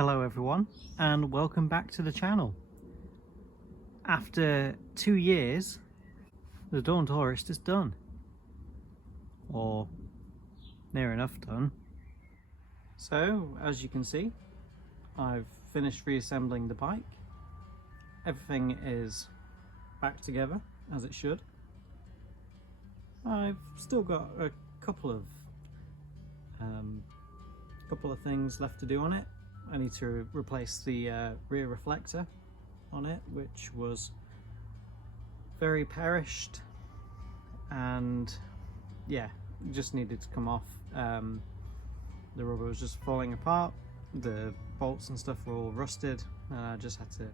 Hello everyone and welcome back to the channel. After 2 years, the Dawn Tourist is done. Or near enough done. So as you can see, I've finished reassembling the bike. Everything is back together as it should. I've still got a couple of things left to do on it. I need to replace the rear reflector on it, which was very perished, and yeah, just needed to come off. The rubber was just falling apart, the bolts and stuff were all rusted, and I just had to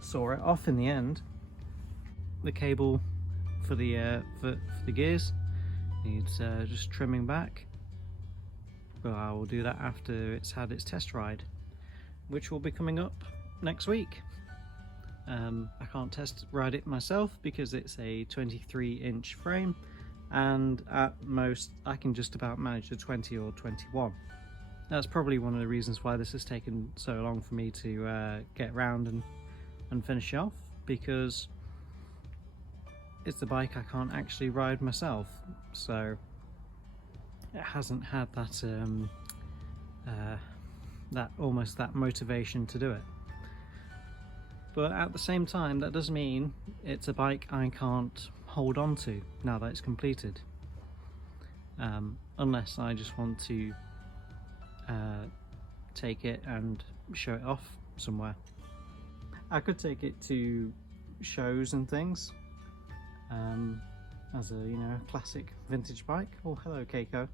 saw it off in the end. The cable for the gears needs just trimming back, but I will do that after it's had its test ride, which will be coming up next week. I can't test ride it myself because it's a 23-inch frame, and at most I can just about manage a 20 or 21. That's probably one of the reasons why this has taken so long for me to get round and finish off, because it's the bike I can't actually ride myself, so it hasn't had that almost that motivation to do it. But at the same time, that does mean it's a bike I can't hold on to now that it's completed, unless I just want to take it and show it off somewhere. I could take it to shows and things as a classic vintage bike. Oh, hello Keiko,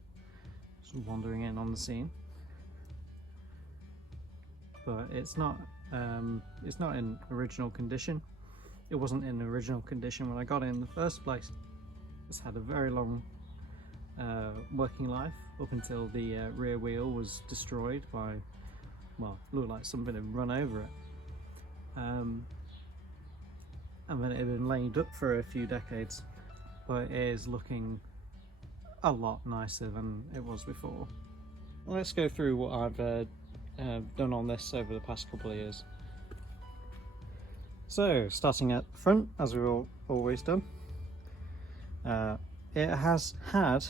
just wandering in on the scene. But it's not in original condition. It wasn't in original condition when I got it in the first place. It's had a very long working life up until the rear wheel was destroyed by, well, looked like something had run over it. And then it had been laid up for a few decades, but it is looking a lot nicer than it was before. Let's go through what I've done on this over the past couple of years. So starting at the front, as we've always done, it has had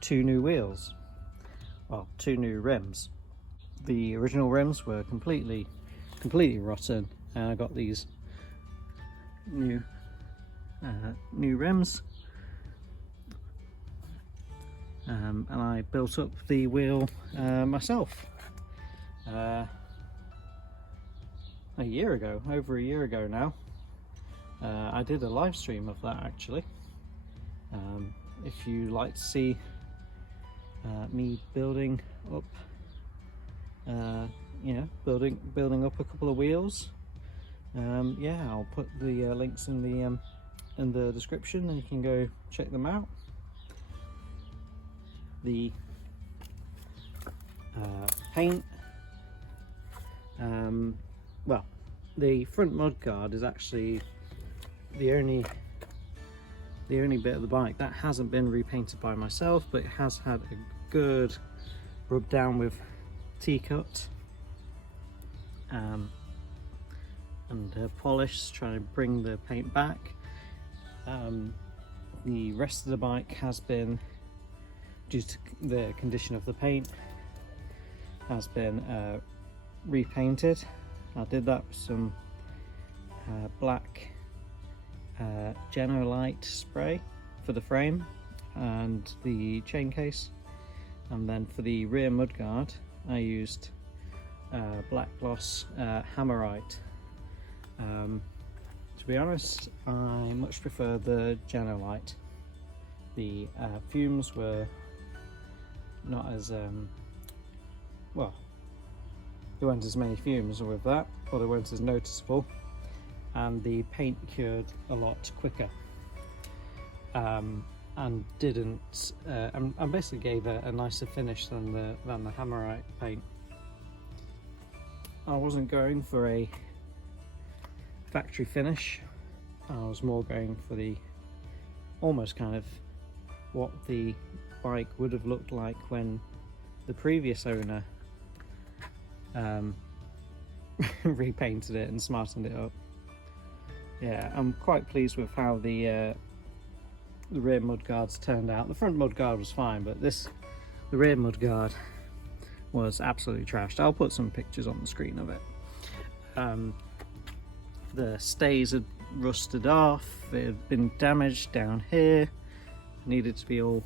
2 new wheels, well, 2 new rims. The original rims were completely rotten, and I got these new rims, and I built up the wheel myself over a year ago now. I did a live stream of that actually. If you like to see me building up building up a couple of wheels, yeah, I'll put the links in the description and you can go check them out. The paint, well, the front mudguard is actually the only bit of the bike that hasn't been repainted by myself, but it has had a good rub down with T-cut and polish, trying to bring the paint back. The rest of the bike has been, due to the condition of the paint, has been repainted. I did that with some black Genolite spray for the frame and the chain case, and then for the rear mudguard I used black gloss Hammerite. To be honest, I much prefer the Genolite. The fumes were not as well, there weren't as many fumes with that, or they weren't as noticeable, and the paint cured a lot quicker, and didn't and basically gave a nicer finish than the Hammerite paint. I wasn't going for a factory finish, I was more going for the almost kind of what the bike would have looked like when the previous owner repainted it and smartened it up. Yeah, I'm quite pleased with how the rear mudguards turned out. The front mudguard was fine, but the rear mudguard was absolutely trashed. I'll put some pictures on the screen of it. The stays had rusted off, it had been damaged down here, needed to be all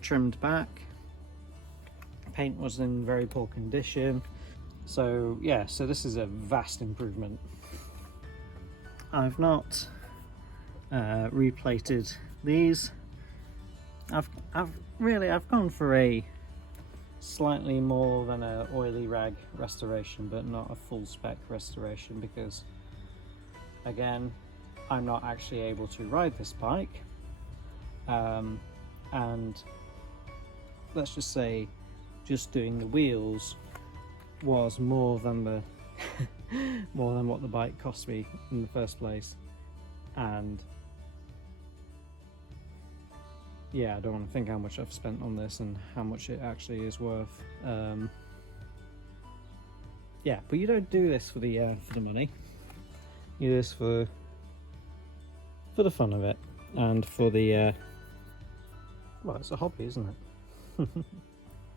trimmed back. Paint was in very poor condition. So yeah, so this is a vast improvement. I've not replated these. I've gone for a slightly more than a oily rag restoration, but not a full spec restoration, because again, I'm not actually able to ride this bike, and let's just say just doing the wheels was more than the more than what the bike cost me in the first place. And yeah, I don't want to think how much I've spent on this and how much it actually is worth. Yeah, but you don't do this for the money. You do this for the fun of it, and for the well, it's a hobby, isn't it?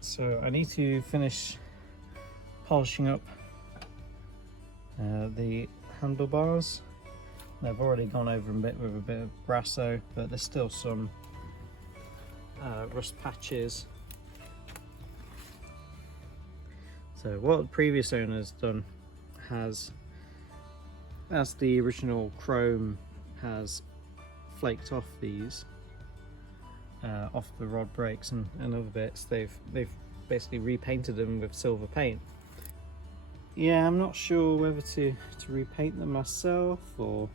So I need to finish polishing up the handlebars. They've already gone over a bit with a bit of grasso, but there's still some rust patches. So what the previous owner's done has, as the original chrome has flaked off these, off the rod brakes and other bits, they've basically repainted them with silver paint. Yeah, I'm not sure whether to repaint them myself, or,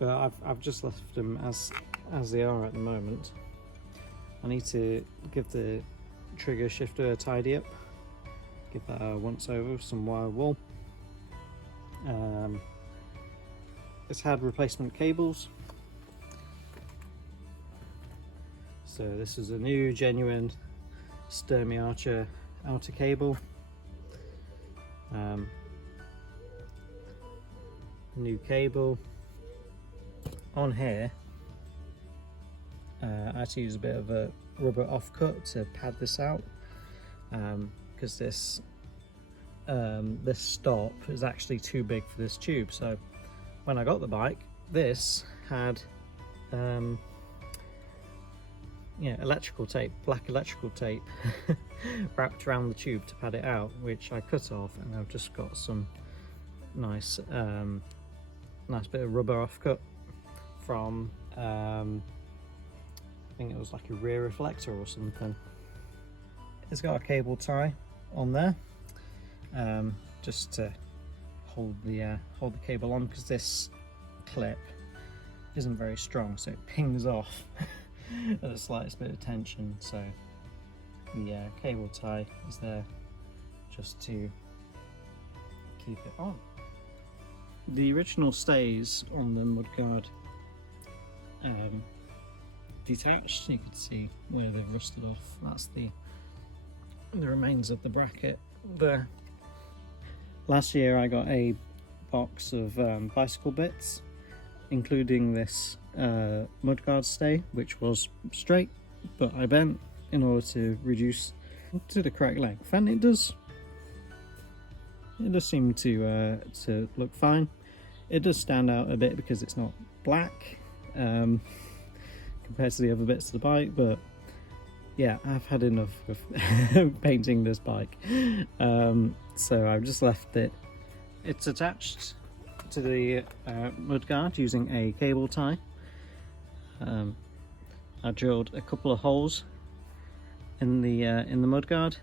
but I've just left them as they are at the moment. I need to give the trigger shifter a tidy up, give that a once over with some wire wool. It's had replacement cables, so this is a new genuine Sturmey Archer outer cable. New cable on here. I had to use a bit of a rubber offcut to pad this out, because this stop is actually too big for this tube. So when I got the bike, this had yeah, electrical tape, black electrical tape wrapped around the tube to pad it out, which I cut off, and I've just got some nice nice bit of rubber offcut from I think it was like a rear reflector or something. It's got a cable tie on there, just to hold the cable on, because this clip isn't very strong, so it pings off at the slightest bit of tension. So the cable tie is there just to keep it on. The original stays on the mudguard detached. You could see where they've rusted off. That's the remains of the bracket there. Last year I got a box of bicycle bits, including this mudguard stay, which was straight, but I bent in order to reduce to the correct length, and it does seem to look fine. It does stand out a bit because it's not black compared to the other bits of the bike, but yeah, I've had enough of painting this bike, so I've just left it. It's attached to the mudguard using a cable tie. I drilled a couple of holes in the mudguard,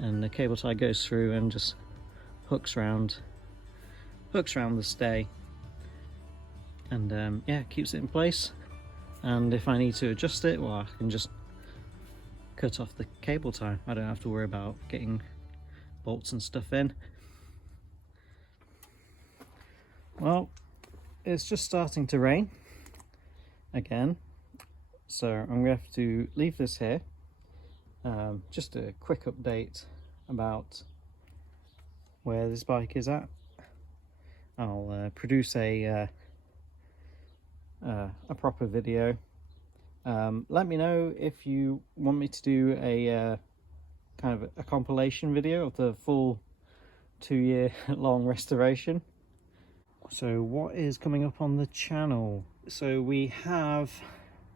and the cable tie goes through and just hooks around the stay, and yeah, keeps it in place. And if I need to adjust it, well, I can just cut off the cable tie. I don't have to worry about getting bolts and stuff in. Well, it's just starting to rain again, so I'm going to have to leave this here. Just a quick update about where this bike is at, I'll produce a proper video. Let me know if you want me to do a kind of a compilation video of the full 2-year long restoration. So what is coming up on the channel? So we have,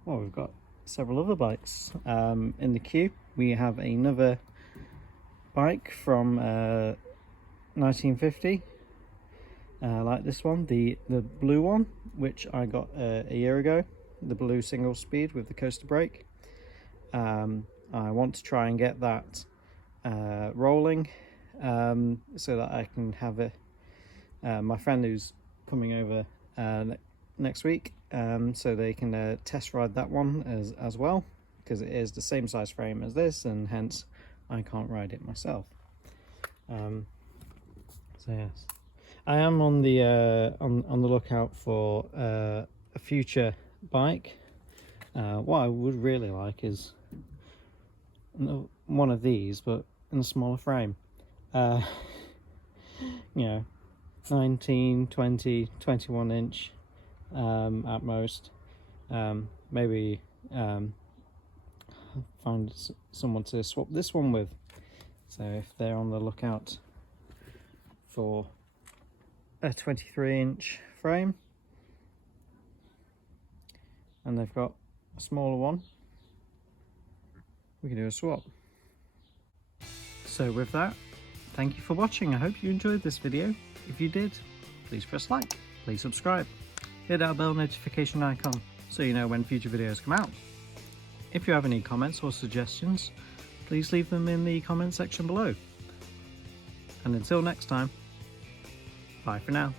well, we've got several other bikes in the queue. We have another bike from 1950, like this one, the blue one, which I got a year ago, the blue single speed with the coaster brake. I want to try and get that rolling, so that I can have it. My friend who's coming over next week, so they can test ride that one as well, because it is the same size frame as this, and hence I can't ride it myself. So yes, I am on the lookout for a future bike. What I would really like is one of these, but in a smaller frame. You know, 19, 20, 21 inch at most. Maybe find someone to swap this one with. So if they're on the lookout for a 23 inch frame and they've got a smaller one, we can do a swap. So with that, thank you for watching. I hope you enjoyed this video. If you did, please press like, please subscribe, hit that bell notification icon so you know when future videos come out. If you have any comments or suggestions, please leave them in the comment section below. And until next time, bye for now.